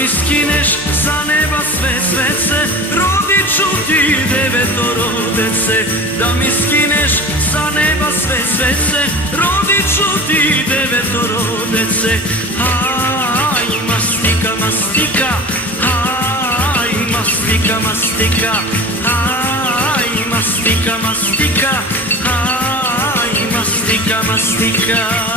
mi skineš sa neba sve svece, rodit ću ti devetoro dece. Da mi skineš sa neba sve svece, rodit ću ti devetoro dece. Aj, mastika, mastika, aj, mastika, mastika, aj, mastika, mastika, aj, mastika, mastika.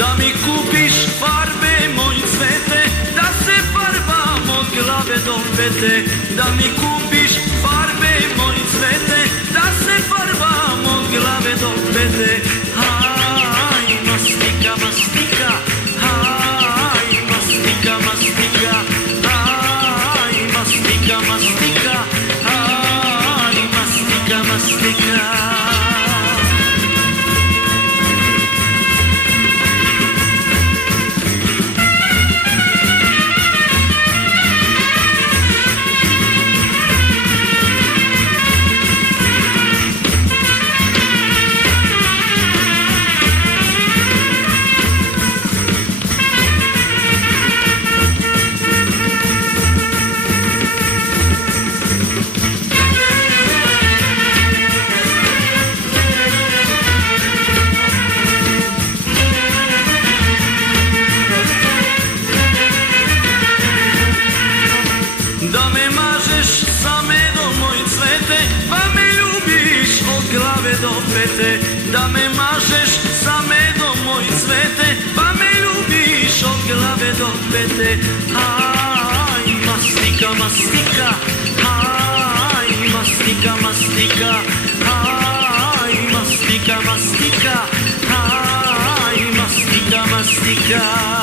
Da mi kupiš farbe, moj cvete, da se farbam od glave do pete. Da mi kupiš farbe, moj cvete, da se farbam od glave do pete. Aj, mastika, mastika, aj, mastika, mastika, aj, mastika, mastika, aj, mastika, mastika. Da me mažeš sa medom, moj cvete, pa me ljubiš od glave do pete. Da me mažeš sa medom, moj cvete, pa me ljubiš od glave do pete. Aj, mastika, mastika, aj, mastika, mastika, aj, mastika, mastika, aj, mastika, mastika.